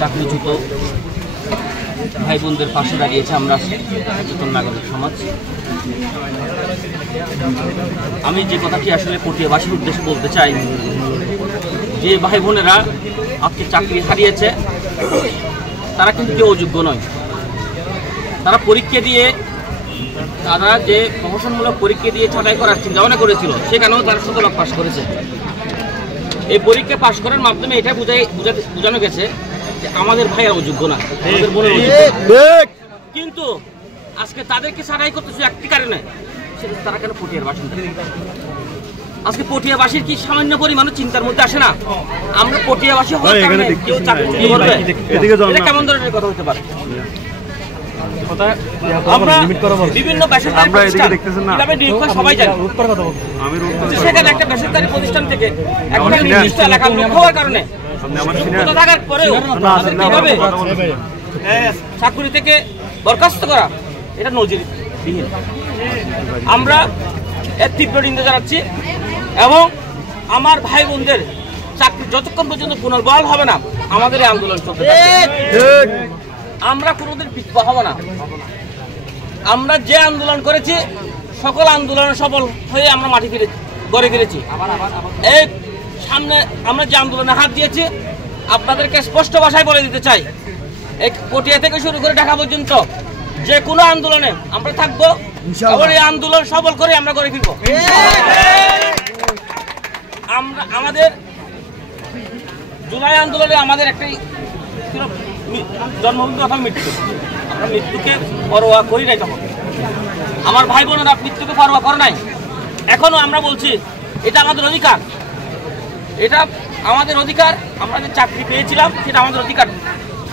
চাকরিচ্যুত ভাই বোনদের পাশে দাঁড়িয়েছে আমরা সচেতন নাগরিক সমাজ। আমি যে কথাটি আসলে পটিয়াবাসীর উদ্দেশ্যে বলতে চাই, যে ভাই বোনেরা আজকে চাকরি হারিয়েছে তারা কিন্তু কেউ অযোগ্য নয়। তারা পরীক্ষা দিয়ে, তারা যে প্রমোশনমূলক পরীক্ষা দিয়ে ছাঁটাই করার চিন্তা ভাবনা করেছিল, সেখানেও তারা শতভাগ পাশ করেছে। এই পরীক্ষা পাশ করার মাধ্যমে এটা বোঝানো গেছে যে আমাদের ভাইয়ের অযোগ্য না, আমাদের বোনের অযোগ্য। কিন্তু আজকে তাদেরকে ছাঁটাই করতেছে একটি কারণে, সেটা তারা কেন পটিয়ার বাসিন্দা। আজকে পটিয়াবাসীর কি সামান্য পরিমাণ চিন্তার মধ্যে আসে না? আমরা পটিয়াবাসী হওয়ার কারণে কেউ চাকরি করবে, এটা কেমন ধরনের কথা হতে পারে? আমরা বিভিন্ন বেসরকারি সবাই জানি, সেখানে একটা বেসরকারি প্রতিষ্ঠান থেকে একটা নির্দিষ্ট এলাকার লোক হওয়ার কারণে থাকার পরেও চাকরি থেকে বরখাস্ত করা, এটা নজিরবিহীন। আমরা এর তীব্র নিন্দা জানাচ্ছি এবং আমার ভাই বোনদের চাকরি যতক্ষণ পর্যন্ত পুনর্বহাল হবে না, আমাদের এই আন্দোলন চলতে থাকবে। আমরা কোনোদিন পিছপা হব না। আমরা যে আন্দোলন করেছি সকল আন্দোলনে সফল হয়ে আমরা মাটি গড়ে ফিরেছি। এই সামনে আমরা যে আন্দোলনে হাত দিয়েছি, আপনাদেরকে স্পষ্ট ভাষায় বলে দিতে চাই, এই পটিয়া থেকে শুরু করে ঢাকা পর্যন্ত যে কোনো আন্দোলনে আমরা থাকবো এবং এই আন্দোলন সফল করে আমরা গড়ে ফিরবো। আমরা আমাদের জুলাই আন্দোলনে আমাদের একটাই জন্মবিন্দু অথবা মৃত্যু। আমরা মৃত্যুকে পরোয়া করি নাই তখন। আমার ভাই বোনেরা মৃত্যুকে পরোয়া করে নাই। এখনো আমরা বলছি এটা আমাদের অধিকার, এটা আমাদের অধিকার। আমরা যে চাকরি পেয়েছিলাম সেটা আমাদের অধিকার।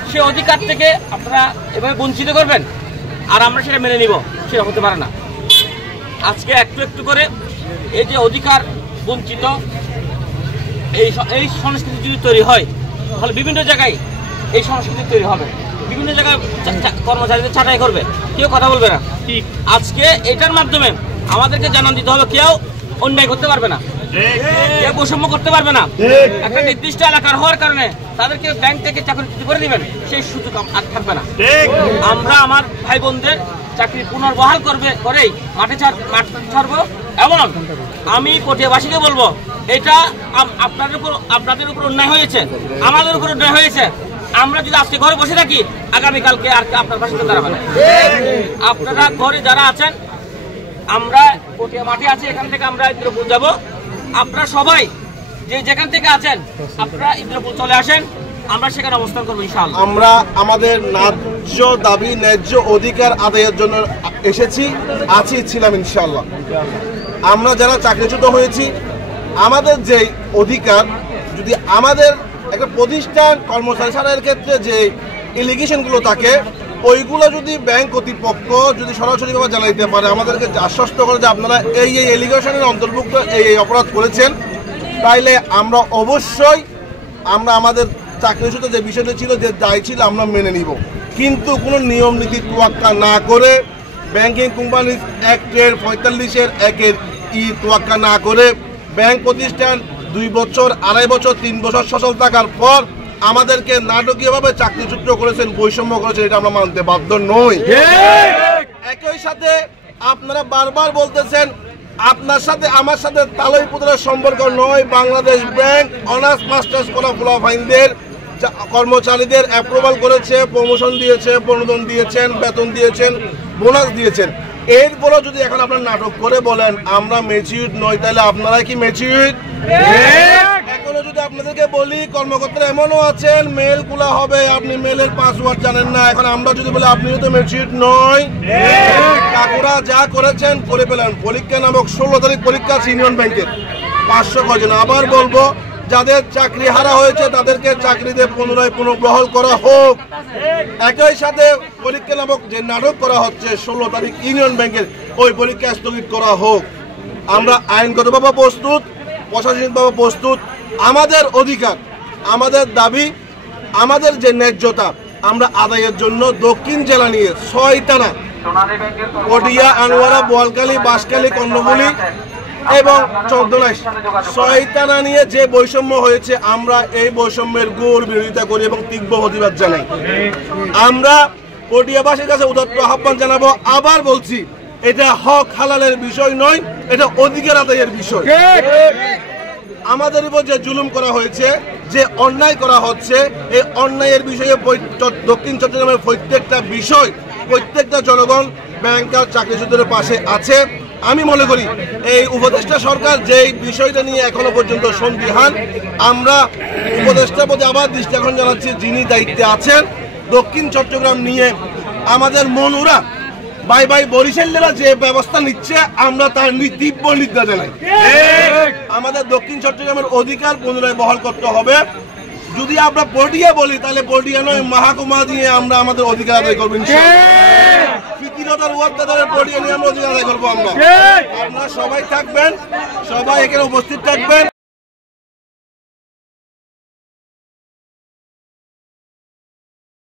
সে অধিকার থেকে আপনারা এভাবে বঞ্চিত করবেন আর আমরা সেটা মেনে নিব, সেটা হতে পারে না। আজকে একটু একটু করে এই যে অধিকার বঞ্চিত, এই সংস্কৃতি যদি তৈরি হয় তাহলে বিভিন্ন জায়গায় এই সংস্কৃতি তৈরি হবে। বিভিন্ন জায়গায় কর্মচারীদের ছাঁটাই করবে, কেউ কথা বলবে না। আজকে এটার মাধ্যমে আমাদেরকে জানান দিতে হবে, কেউ অন্যায় করতে পারবে না, কেউ বৈষম্য করতে পারবে না। একটা নির্দিষ্ট এলাকার হওয়ার কারণে তাদেরকে ব্যাংক থেকে চাকরি করে দিবেন, সেই সুযোগ আর থাকবে না। আমরা আমার ভাই বোনদের চাকরি পুনর্বহাল করেই মাঠে ছাড়বো। এবং আমি পটিয়াবাসীকে বলবো, এটা আপনাদের উপর অন্যায় হয়েছে, আমাদের উপর অন্যায় হয়েছে। আমরা যদি আজকে ঘরে বসে থাকি, আগামীকালকে আর আপনার পাশে দাঁড়াবে না। আপনারা ঘরে যারা আছেন, আমরা পটিয়া মাঠে আছি, এখান থেকে আমরা ইন্দ্রপুর যাব। আপনারা সবাই যেখান থেকে আছেন আপনারা ইন্দ্রপুর চলে আসেন, আমরা সেখানে অবস্থান করবো ইনশাআল্লাহ। আমরা আমাদের ন্যায্য দাবি, ন্যায্য অধিকার আদায়ের জন্য ছিলাম ইনশাআল্লাহ। আমরা যারা চাকরিচ্যুত হয়েছি, আমাদের যে অধিকার, যদি আমাদের একটা প্রতিষ্ঠান কর্মচারী ছাড়ার ক্ষেত্রে যে এলিগেশনগুলো থাকে, ওইগুলো যদি ব্যাংক কর্তৃপক্ষ যদি সরাসরিভাবে জানাইতে পারে, আমাদেরকে আশ্বস্ত করে যে আপনারা এই এলিগেশনের অন্তর্ভুক্ত এই অপরাধ করেছেন, তাইলে আমরা অবশ্যই আমাদের চাকরিচ্যুত যে বিষয়টা ছিল, যে দায় ছিল, আমরা মেনে নিব। কিন্তু কোনো নিয়ম নীতি তোয়াক্কা না করে, ব্যাংকিং কোম্পানি অ্যাক্টের 45-এর 1-এর তোয়াক্কা না করে, ব্যাংক প্রতিষ্ঠান 2 বছর, 2.5 বছর, 3 বছর সচল থাকার পর আমাদেরকে নাটকীয়ভাবে চাকরিচ্যুত করেছেন, বৈষম্য করেছেন, এটা আমরা মানতে বাধ্য নই। একই সাথে আপনারা বারবার বলতেছেন আপনার সাথে আমার সাথে তালই পুতলের সম্পর্ক নয়। বাংলাদেশ ব্যাংক অনার্স মাস্টার্স করা ফুলাফাইনদের কর্মচারীদের অ্যাপ্রুভাল করেছে, প্রমোশন দিয়েছে, প্রণোদন দিয়েছেন, বেতন দিয়েছেন, বোনাস দিয়েছেন। এরপরও যদি এখন আপনারা নাটক করে বলেন আমরা ম্যাচিউর নই, তাহলে আপনারা কি ম্যাচিউর? এখনো যদি আপনাদেরকে বলি, কর্মকর্তারা এমনও আছেন মেল খোলা হবে, আপনি মেলের পাসওয়ার্ড জানেন না। এখন আমরা যদি বলি আপনিও তো ম্যাচিউর নয়। কাকুরা যা করেছেন করে পেলেন। পরীক্ষা নামক 16 তারিখ পরীক্ষা ইউনিয়ন ব্যাংকের 500 কজন। আবার বলবো, যাদের চাকরি হারা হয়েছে তাদেরকে চাকরিতে পুনরায় পুনর্বহাল করা হোক। একই সাথে পরীক্ষা নামক যে নাটক করা হচ্ছে 16 তারিখ ইউনিয়ন ব্যাংকের, ওই পরীক্ষা স্থগিত করা হোক। আমরা আইনগতভাবে প্রস্তুত, প্রশাসনিকভাবে প্রস্তুত। আমাদের অধিকার, আমাদের দাবি, আমাদের যে ন্যায্যতা, আমরা আদায়ের জন্য দক্ষিণ জেলা নিয়ে 6টা না পটিয়া, আনোয়ারা, বোয়ালখালী, বাঁশখালী, কর্ণফুলী এবং চৌদ্দনাইশ 6টা না নিয়ে যে বৈষম্য হয়েছে, আমরা এই বৈষম্যের ঘোর বিরোধিতা করি এবং তীব্র প্রতিবাদ জানাই। আমরা পটিয়াবাসীর কাছে উদাত্ত আহ্বান জানাবো, আবার বলছি, এটা হক হালালের বিষয় নয়, এটা অধিকার আদায়ের বিষয়। আমাদের উপর যে জুলুম করা হয়েছে, যে অন্যায় করা হচ্ছে, এই অন্যায়ের বিষয়ে দক্ষিণ চট্টগ্রামের প্রত্যেকটা বিষয়, প্রত্যেকটা জনগণ ব্যাংকার চাকরিচ্যুতদের পাশে আছে। আমি মনে করি এই উপদেষ্টা সরকার যেই বিষয়টা নিয়ে এখনো পর্যন্ত সন্দিহান, আমরা উপদেষ্টার প্রতি আবার দৃষ্টি আকর্ষণ জানাচ্ছি, যিনি দায়িত্বে আছেন দক্ষিণ চট্টগ্রাম নিয়ে আমাদের মনুরা ভাই ভাই বরিশালীরা যে ব্যবস্থা নিচ্ছে, আমরা তার তীব্র নিন্দা জানাই। আমাদের দক্ষিণ চট্টগ্রামের অধিকার পুনরায় বহাল করতে হবে। যদি আমরা পটিয়া বলি, তাহলে পটিয়া নয়, মহাকুমা দিয়ে আমরা আমাদের অধিকার আদায় করবো। পটিয়া নিয়ে আমরা অধিকার আদায় করবো। আমরা সবাই থাকবেন, সবাই এখানে উপস্থিত থাকবেন।